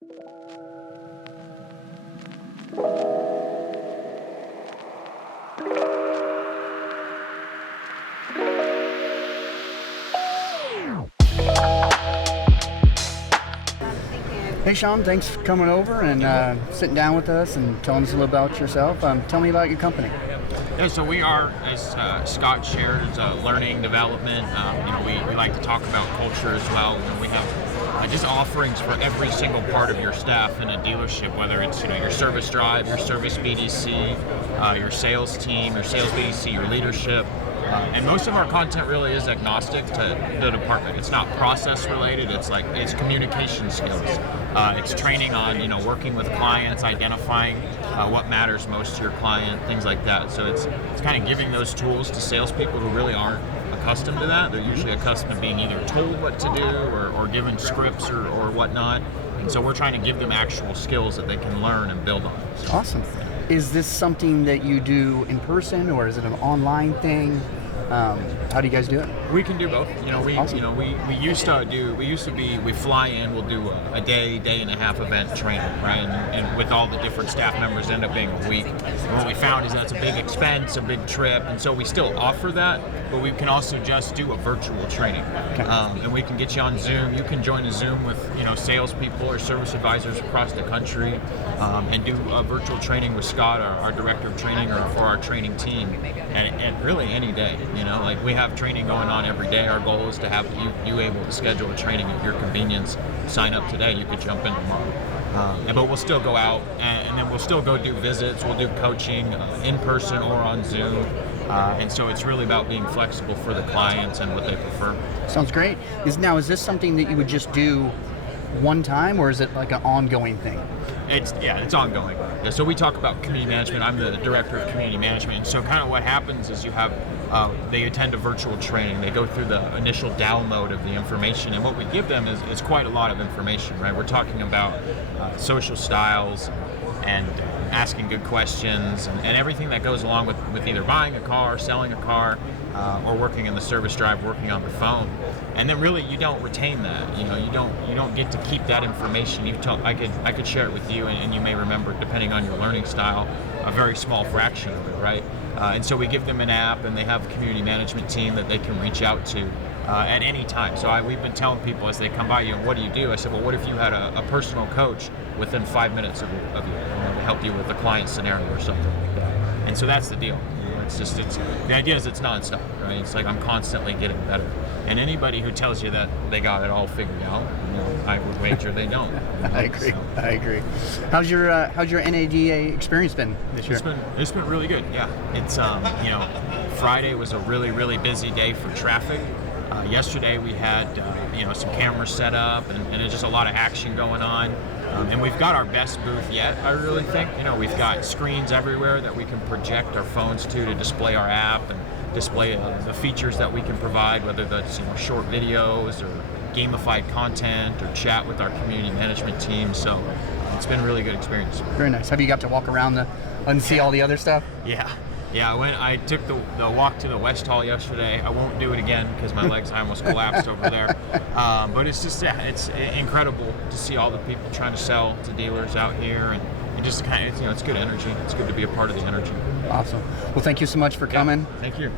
Hey Sean, thanks for coming over and sitting down with us and telling us a little about yourself. Tell me about your company. Yeah, so we are, as Scott shared, learning development. We like to talk about culture as well. And we have just offerings for every single part of your staff in a dealership, whether it's your service drive, your service BDC, your sales team, your sales BDC, your leadership. And most of our content really is agnostic to the department. It's not process related. It's communication skills. It's training on working with clients, identifying what matters most to your client, things like that. So it's kind of giving those tools to salespeople who really aren't accustomed to that. They're usually accustomed to being either told what to do or given scripts or whatnot. And so we're trying to give them actual skills that they can learn and build on. So, awesome. Is this something that you do in person or is it an online thing? How do you guys do it? We can do both. Awesome. We fly in, we'll do a day and a half event training, right? And with all the different staff members end up being a week. And what we found is that's a big expense, a big trip, and so we still offer that, but we can also just do a virtual training. Okay. And we can get you on Zoom. You can join a Zoom with salespeople or service advisors across the country, and do a virtual training with Scott, our director of training, or for our training team, and really any day. We have training going on every day. Our goal is to have you able to schedule a training at your convenience. Sign up today. You could jump in tomorrow. But we'll still go out, and then we'll still go do visits. We'll do coaching in person or on Zoom. And so it's really about being flexible for the clients and what they prefer. Sounds great. Is this something that you would just do one time, or is it like an ongoing thing? It's ongoing. Yeah, so we talk about community management. I'm the director of community management. And so kind of what happens is you have, they attend a virtual training. They go through the initial download of the information. And what we give them is quite a lot of information, right? We're talking about social styles and asking good questions and everything that goes along with either buying a car, selling a car, or working in the service drive, working on the phone. And then really you don't retain that. You don't get to keep that information. I could share it with you, and you may remember, depending on your learning style, a very small fraction of it, right? And so we give them an app, and they have a community management team that they can reach out to at any time. So we've been telling people as they come by, what do you do? I said, well, what if you had a personal coach within 5 minutes of you, to help you with a client scenario or something like that. And so that's the deal. The idea is it's nonstop, right? It's like I'm constantly getting better. And anybody who tells you that they got it all figured out, I would wager they don't. I agree. How's your NADA experience been this year? It's been really good. Yeah, it's Friday was a really, really busy day for traffic. Yesterday we had some cameras set up and there's just a lot of action going on. And we've got our best booth yet, I really think. We've got screens everywhere that we can project our phones to display our app and display the features that we can provide, whether that's short videos or gamified content or chat with our community management team. So it's been a really good experience. Very nice. Have you got to walk around and see all the other stuff? Yeah. I took the walk to the West Hall yesterday. I won't do it again because my legs, I almost collapsed over there. But it's just, it's incredible to see all the people trying to sell to dealers out here, and just kind of, it's good energy. It's good to be a part of the energy. Awesome. Well, thank you so much for coming. Thank you.